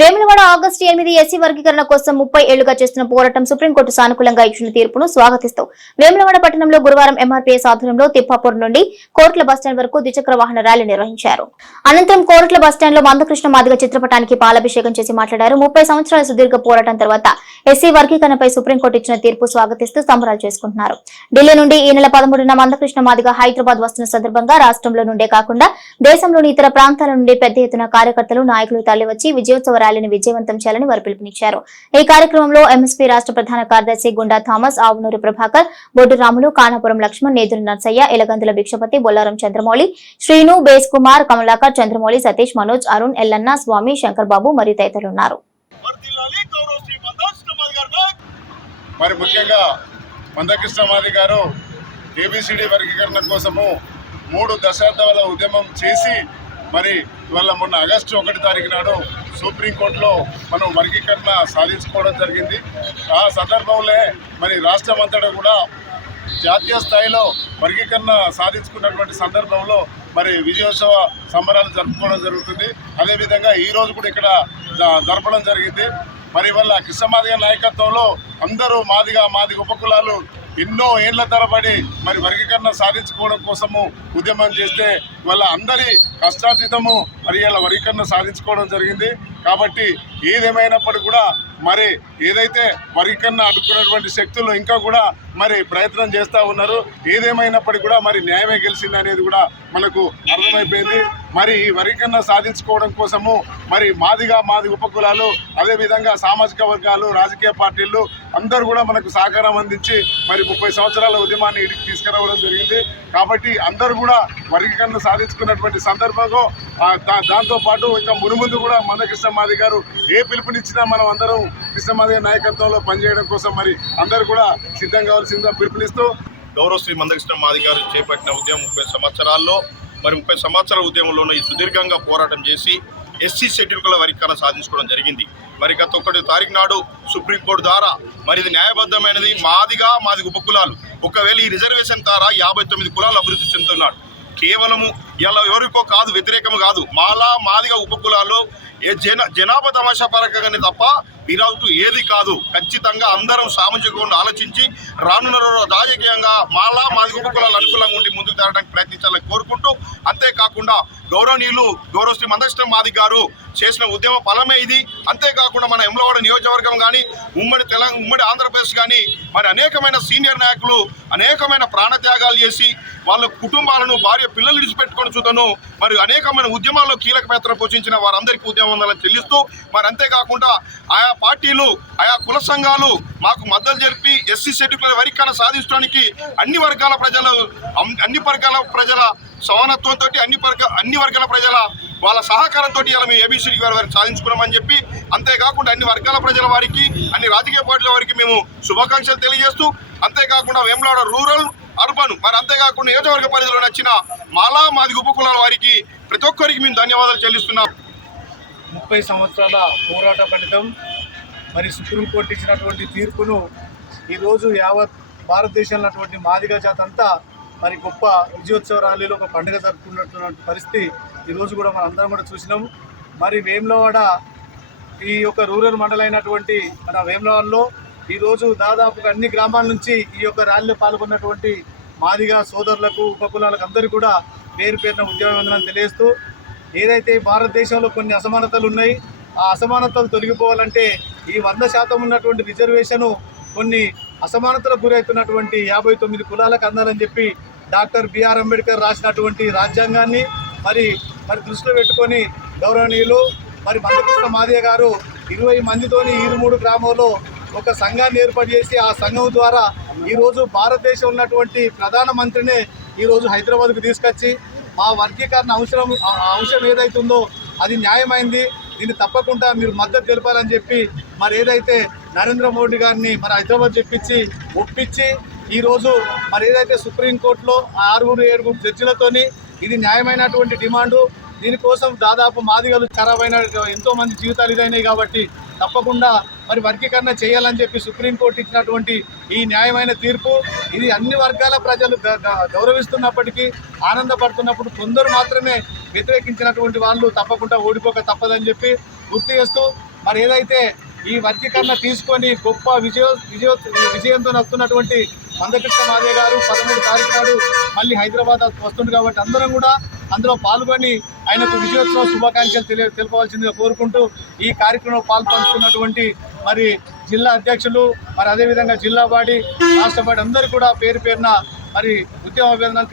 Vemulawada August 8 SC వర్గీకరణ కోసం 30 ఏళ్లుగా చేస్తున్న పోరాటం సుప్రీంకోర్టు సానుకూలంగా ఇచ్చిన తీర్పును స్వాగతిస్తూ వేములవాడ పట్టణంలో గురువారం ఎంఆర్పీఎస్ ఆధ్వర్యంలో తిప్పాపూర్ నుండి కోర్టుల బస్టాండ్ వరకు ద్విచక్ర వాహన ర్యాలీ నిర్వహించారు. అనంతరం కోర్టుల బస్టాండ్ లో మందకృష్ణ మాదిగ చిత్రపటానికి పాలాభిషేకం చేసి మాట్లాడారు. 30 సంవత్సరాల సుదీర్ఘ పోరాటం తర్వాత ఎస్సీ వర్గీకరణపై సుప్రీంకోర్టు ఇచ్చిన తీర్పు స్వాగతిస్తూ సంబరాలు చేసుకుంటున్నారు. ఢిల్లీ నుండి ఈ నెల 13న మందకృష్ణ మాదిగ హైదరాబాద్ వస్తున్న సందర్భంగా రాష్ట్రంలో నుండే కాకుండా దేశంలోని ఇతర ప్రాంతాల నుండి పెద్ద ఎత్తున కార్యకర్తలు నాయకులు తరలివచ్చి విజయోత్సవ ర్యాలీని విజయవంతం చేయాలని వారు పిలుపునిచ్చారు. ఈ కార్యక్రమంలో ఎంఎస్పీ రాష్ట్ర ప్రధాన కార్యదర్శి గుండా థామస్, ఆవునూరు ప్రభాకర్, బొడ్డు రాములు, కానాపురం లక్ష్మణ్, నేదురు నర్సయ్య, ఎలగందుల భిక్షపతి, బొల్లారం చంద్రమౌళి, శ్రీను, బేస్ కుమార్, కమలాకర్, చంద్రమౌళి, సతీష్, మనోజ్, అరుణ్, ఎల్లన్న, స్వామి, శంకర్ బాబు మరియు తదితరులున్నారు. మరి ముఖ్యంగా మందకృష్ణ మాదిగ గారు ఏబిసిడి వర్గీకరణ కోసము 3 దశాబ్దాల ఉద్యమం చేసి మరి ఇవాళ మొన్న ఆగస్టు 1 తారీఖు నాడు సుప్రీంకోర్టులో మనం వర్గీకరణ సాధించుకోవడం జరిగింది. ఆ సందర్భంలో మరి రాష్ట్రం అంతటా కూడా జాతీయ స్థాయిలో వర్గీకరణ సాధించుకున్నటువంటి సందర్భంలో మరి విజయోత్సవ సంబరాలు జరుపుకోవడం జరుగుతుంది. అదేవిధంగా ఈరోజు కూడా ఇక్కడ జరపడం జరిగింది. మరి వల్ల కృష్ణ మాదిగ నాయకత్వంలో అందరూ మాదిగ ఉపకులాలు ఎన్నో ఏళ్ల తరబడి మరి వర్గీకరణ సాధించుకోవడం కోసము ఉద్యమం చేస్తే వాళ్ళ అందరి కష్టార్జితము మరి ఇలా వర్గీకరణ సాధించుకోవడం జరిగింది. కాబట్టి ఏదేమైనప్పటికీ కూడా మరి ఏదైతే వర్గీకరణ అడ్డుకున్నటువంటి శక్తులు ఇంకా కూడా మరి ప్రయత్నం చేస్తూ ఉన్నారు. ఏదేమైనప్పటికీ కూడా మరి న్యాయమే గెలిచింది అనేది కూడా మనకు అర్థమైపోయింది. మరి ఈ వర్గీకరణ సాధించుకోవడం కోసము మరి మాదిగ ఉపకులాలు, అదేవిధంగా సామాజిక వర్గాలు, రాజకీయ పార్టీలు అందరూ కూడా మనకు సహకారం అందించి మరి 30 సంవత్సరాల ఉద్యమాన్ని ఇడికి తీసుకురావడం జరిగింది. కాబట్టి అందరూ కూడా వర్గీకరణ సాధించుకున్నటువంటి సందర్భంలో దాంతోపాటు ఇంకా మునుముందు కూడా మందకృష్ణ మాదిగ గారు ఏ పిలుపునిచ్చినా మనం అందరం కృష్ణ మాదిగ నాయకత్వంలో పనిచేయడం కోసం మరి అందరూ కూడా సిద్ధం కావాల్సిందిగా పిలుపునిస్తూ గౌరవ శ్రీ మందకృష్ణ మాదిగ గారు చేపట్టిన ఉద్యమం 30 సంవత్సరాల్లో మరి 30 సంవత్సరాల ఉద్యమంలోనూ ఈ సుదీర్ఘంగా పోరాటం చేసి ఎస్సీ షెడ్యూల్ కుల వర్గీకరణ సాధించుకోవడం జరిగింది. మరి గత 1 తారీఖు నాడు సుప్రీంకోర్టు ద్వారా మరి ఇది న్యాయబద్ధమైనది. మాదిగ ఉపకులాలు ఒకవేళ ఈ రిజర్వేషన్ ద్వారా 59 కులాలు అభివృద్ధి చెందుతున్నాడు. కేవలము ఇలా ఎవరికో కాదు, వ్యతిరేకము కాదు. మాదిగ ఉపకులాల్లో జనాభా తమాషా పరకంగానే తప్ప వీరావుతూ ఏది కాదు. ఖచ్చితంగా అందరం సామాజికంగా ఆలోచించి రానున్న రాజకీయంగా మాదిగ ఉపకులాలు అనుకూలంగా ఉండి ముందుకు తరడానికి ప్రయత్నించాలని కోరుకుంటూ, అంతేకాకుండా గౌరవ శ్రీ మందకృష్ణ మాదిగ గారు చేసిన ఉద్యమ ఫలమే ఇది. అంతేకాకుండా మన వేములవాడ నియోజకవర్గం కానీ ఉమ్మడి ఆంధ్రప్రదేశ్ కానీ మరి అనేకమైన సీనియర్ నాయకులు అనేకమైన ప్రాణత్యాగాలు చేసి వాళ్ళ కుటుంబాలను భార్య పిల్లలు విడిచిపెట్టుకొని చూతను మరి అనేకమైన ఉద్యమాల్లో కీలక పాత్ర పోషించిన వారందరికీ ఉద్యమాలను చెల్లిస్తూ మరి అంతేకాకుండా ఆయా పార్టీలు ఆయా కుల సంఘాలు మాకు మద్దతు జరిపి ఎస్సీ షెడ్యూల్ వర్గీకరణ సాధించడానికి అన్ని వర్గాల ప్రజల సమానత్వంతో అన్ని వర్గాల ప్రజల వాళ్ళ సహకారంతో ఇలా మేము ఏబిసిడి వారికి సాధించుకున్నామని చెప్పి, అంతేకాకుండా అన్ని వర్గాల ప్రజల వారికి అన్ని రాజకీయ పార్టీల వారికి మేము శుభాకాంక్షలు తెలియజేస్తూ, అంతేకాకుండా వేములవాడ రూరల్ అర్బన్ మరి అంతేకాకుండా నియోజకవర్గ పరిధిలో నచ్చిన మాదిగ ఉపకులాల వారికి ప్రతి ఒక్కరికి మేము ధన్యవాదాలు చెల్లిస్తున్నాం. 30 సంవత్సరాల పోరాట ఫలితం మరి సుప్రీంకోర్టు ఇచ్చినటువంటి తీర్పును ఈరోజు యావత్ భారతదేశంలో ఉన్నటువంటి మాదిగ జాతి అంతా మరి గొప్ప విజయోత్సవ ర్యాలీలో ఒక పండుగ జరుపుకున్నటువంటి పరిస్థితి ఈరోజు కూడా మనం అందరం కూడా చూసినాం. మరి వేములవాడ ఈ యొక్క రూరల్ మండలైనటువంటి మన వేములవాడలో ఈరోజు దాదాపుగా అన్ని గ్రామాల నుంచి ఈ యొక్క ర్యాలీలో పాల్గొన్నటువంటి మాదిగ సోదరులకు ఉపకులాలకు అందరికీ కూడా పేరున ఉద్యమం తెలియజేస్తూ, ఏదైతే భారతదేశంలో కొన్ని అసమానతలు ఉన్నాయి, ఆ అసమానతలు తొలగిపోవాలంటే ఈ 100% ఉన్నటువంటి రిజర్వేషను కొన్ని అసమానతలకు గురవుతున్నటువంటి 59 కులాలకు అందాలని చెప్పి డాక్టర్ బిఆర్ అంబేద్కర్ రాసినటువంటి రాజ్యాంగాన్ని మరి దృష్టిలో పెట్టుకొని గౌరవనీయులు మరి మందకృష్ణ మాదిగ గారు 20 మందితోని 23 గ్రామంలో ఒక సంఘాన్ని ఏర్పాటు చేసి ఆ సంఘం ద్వారా ఈరోజు భారతదేశం ఉన్నటువంటి ప్రధానమంత్రినే ఈరోజు హైదరాబాద్కు తీసుకొచ్చి మా వర్గీకరణ అంశం ఏదైతుందో అది న్యాయమైంది, దీన్ని తప్పకుండా మీరు మద్దతు తెలపాలని చెప్పి మరి ఏదైతే నరేంద్ర మోడీ గారిని మరి హైదరాబాద్ ఒప్పించి ఈరోజు మరి ఏదైతే సుప్రీంకోర్టులో 6-7 జడ్జిలతోని ఇది న్యాయమైనటువంటి డిమాండు, దీనికోసం దాదాపు మాదిగలు ఖరాబైన ఎంతోమంది జీవితాలు ఇదైనాయి. కాబట్టి తప్పకుండా మరి వర్గీకరణ చేయాలని చెప్పి సుప్రీంకోర్టు ఇచ్చినటువంటి ఈ న్యాయమైన తీర్పు ఇది అన్ని వర్గాల ప్రజలు గౌరవిస్తున్నప్పటికీ ఆనందపడుతున్నప్పుడు కొందరు మాత్రమే వ్యతిరేకించినటువంటి వాళ్ళు తప్పకుండా ఓడిపోక తప్పదని చెప్పి గుర్తు చేస్తూ మరి ఏదైతే ఈ వర్గీకరణ తీసుకొని గొప్ప విజయంతో వస్తున్నటువంటి మందకృష్ణ మాదిగ గారు 13 తారీఖు నాడు మళ్ళీ హైదరాబాద్ వస్తుంది కాబట్టి అందరం కూడా అందులో పాల్గొని ఆయనకు విజయోత్సవ శుభాకాంక్షలు తెలుపవలసిందిగా కోరుకుంటూ ఈ కార్యక్రమంలో పాల్పంచుకున్నటువంటి మరి జిల్లా అధ్యక్షులు మరి అదేవిధంగా జిల్లా బాడీ రాష్ట్ర బాడీ అందరూ కూడా పేరు పేరున మరి ఉద్యమ అభినందనలు